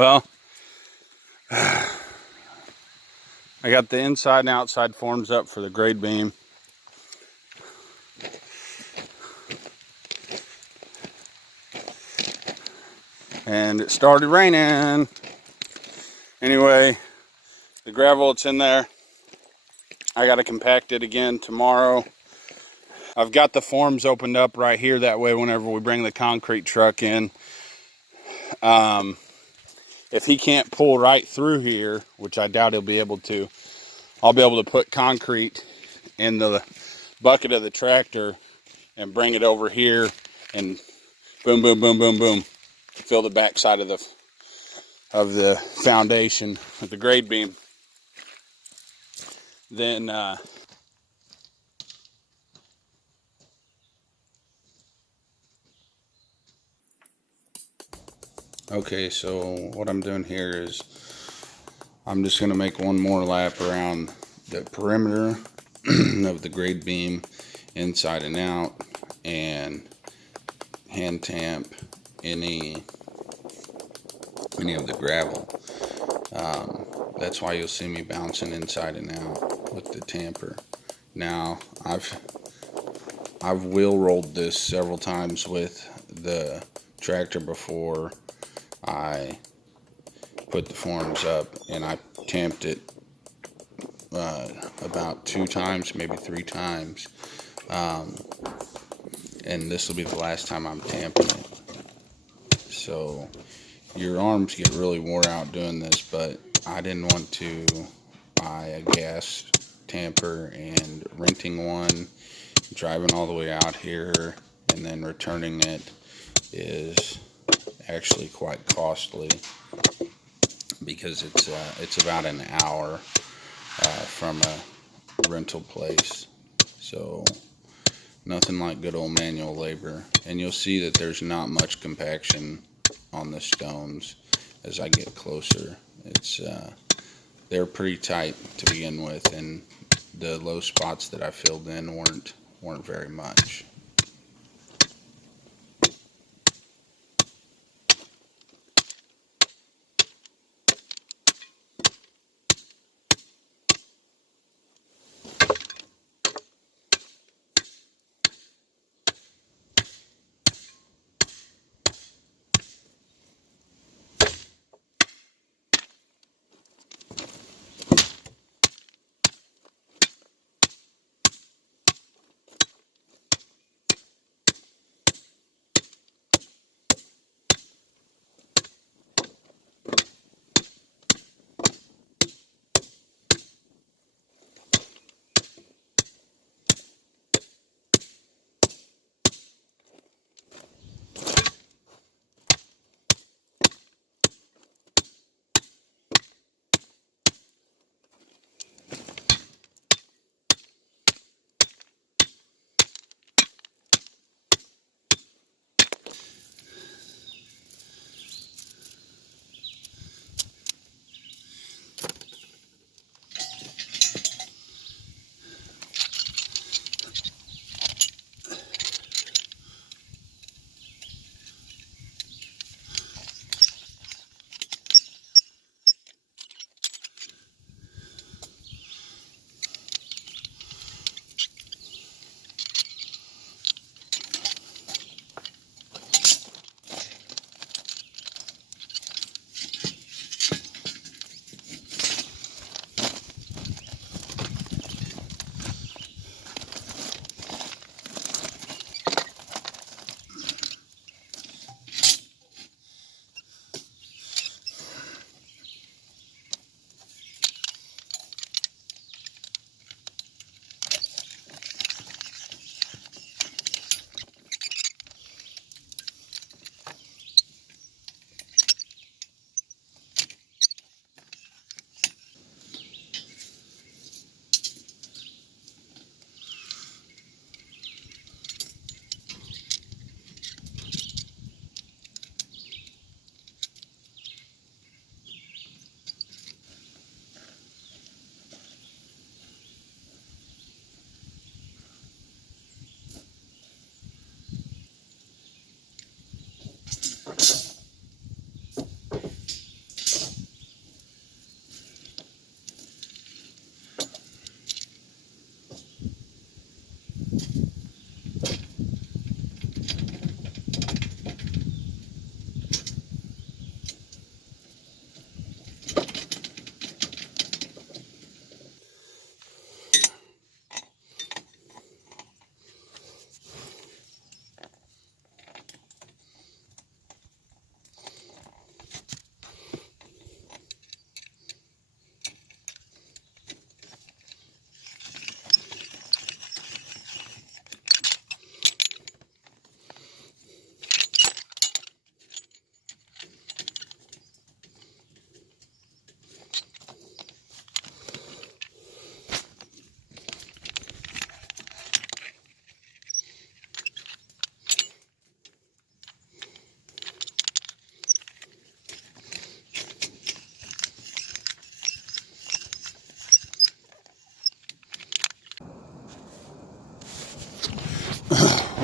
Well, I got the inside and outside forms up for the grade beam. And it started raining. Anyway, the gravel that's in there, I got to compact it again tomorrow. I've got the forms opened up right here, that way whenever we bring the concrete truck in, if he can't pull right through here, which I doubt he'll be able to, I'll be able to put concrete in the bucket of the tractor and bring it over here and boom, boom, boom, boom, boom, fill the backside of the foundation of the grade beam. Then okay, so what I'm doing here is I'm just going to make one more lap around the perimeter of the grade beam, inside and out, and hand tamp any of the gravel. That's why you'll see me bouncing inside and out with the tamper. Now, I've wheel rolled this several times with the tractor before I put the forms up, and I tamped it about 2 times, maybe 3 times, and this will be the last time I'm tamping it. So your arms get really wore out doing this, but I didn't want to buy a gas tamper and renting one, driving all the way out here and then returning it is actually quite costly, because it's about an hour from a rental place. So nothing like good old manual labor. And you'll see that there's not much compaction on the stones as I get closer. It's they're pretty tight to begin with, and the low spots that I filled in weren't very much.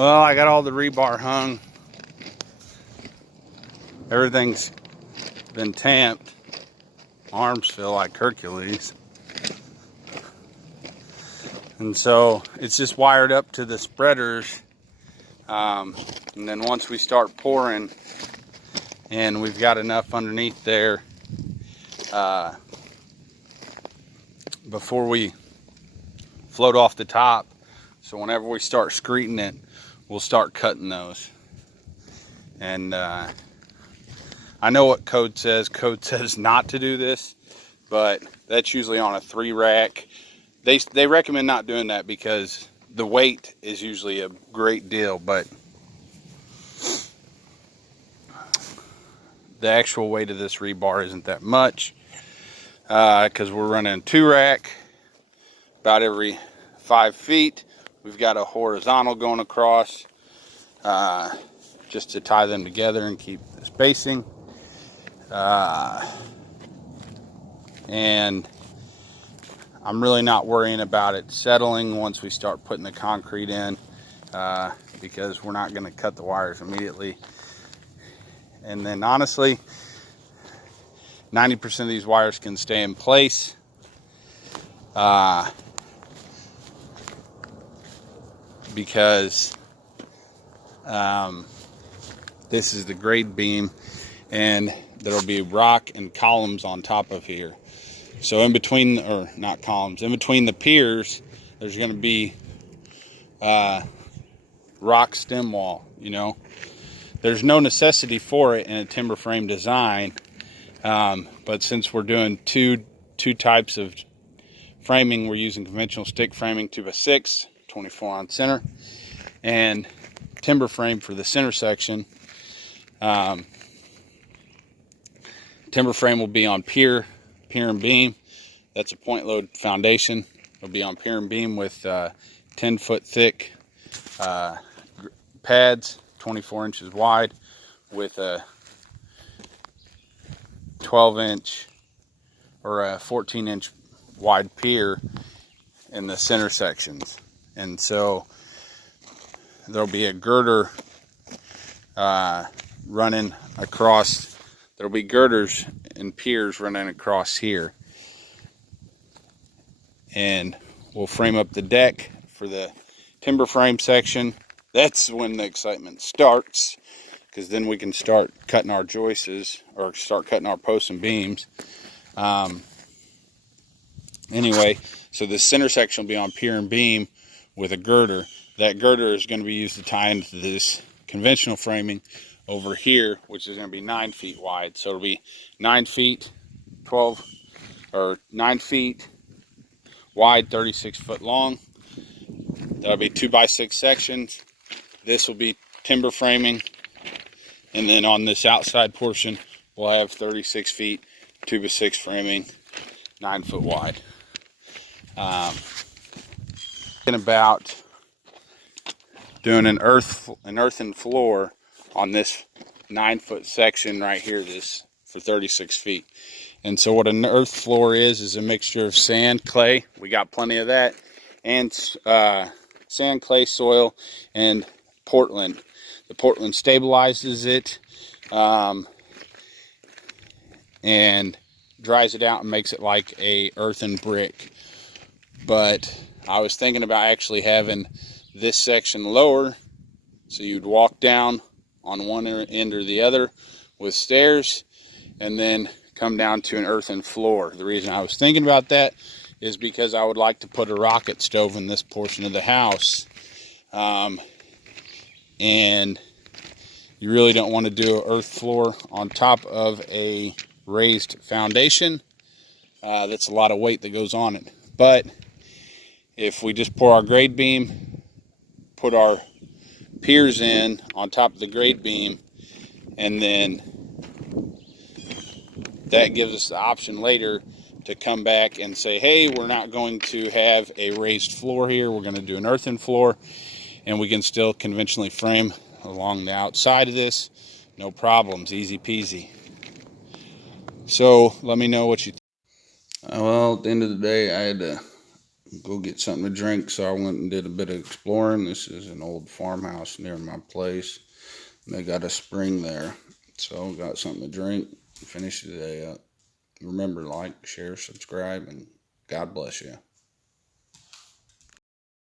Well, I got all the rebar hung. Everything's been tamped. Arms feel like Hercules. And so it's just wired up to the spreaders. And then once we start pouring and we've got enough underneath there, before we float off the top, so whenever we start screeting it, we'll start cutting those. And I know what code says. Code says not to do this, but that's usually on a 3-rack. They recommend not doing that because the weight is usually a great deal, but the actual weight of this rebar isn't that much, because we're running 2-rack about every 5 feet. We've got a horizontal going across, just to tie them together and keep the spacing. And I'm really not worrying about it settling once we start putting the concrete in, because we're not going to cut the wires immediately. And then honestly, 90% of these wires can stay in place. Because this is the grade beam, and there'll be rock and columns on top of here. So in between, or not columns, in between the piers, there's going to be rock stem wall, you know. There's no necessity for it in a timber frame design, but since we're doing two types of framing, we're using conventional stick framing 2x6, 24 on center, and timber frame for the center section. Timber frame will be on pier and beam. That's a point load foundation. It'll be on pier and beam with 10-foot thick pads, 24 inches wide, with a 12-inch or a 14-inch wide pier in the center sections. And so there'll be a girder running across. There'll be girders and piers running across here. And we'll frame up the deck for the timber frame section. That's when the excitement starts, because then we can start cutting our joists, or start cutting our posts and beams. Anyway, so the center section will be on pier and beam with a girder. That girder is going to be used to tie into this conventional framing over here, which is going to be 9 feet wide. So it'll be 9 feet, 9 feet wide, 36 foot long. That'll be 2x6 sections. This will be timber framing, and then on this outside portion we'll have 36 feet 2x6 framing, 9 foot wide. Thinking about doing an earthen floor on this 9-foot section right here, this for 36 feet. And so what an earth floor is a mixture of sand, clay, we got plenty of that, and sand, clay, soil, and Portland. The Portland stabilizes it and dries it out and makes it like a earthen brick. But I was thinking about actually having this section lower, so you'd walk down on one end or the other with stairs, and then come down to an earthen floor. The reason I was thinking about that is because I would like to put a rocket stove in this portion of the house. And you really don't want to do an earth floor on top of a raised foundation. That's a lot of weight that goes on it. But if we just pour our grade beam, put our piers in on top of the grade beam, and then that gives us the option later to come back and say, hey, we're not going to have a raised floor here, we're going to do an earthen floor, and we can still conventionally frame along the outside of this, no problems, easy peasy. So let me know what you think. Well, at the end of the day, I had to go get something to drink. So I went and did a bit of exploring. This is an old farmhouse near my place. They got a spring there. So got something to drink. Finish the day up. Remember, like, share, subscribe, and God bless you.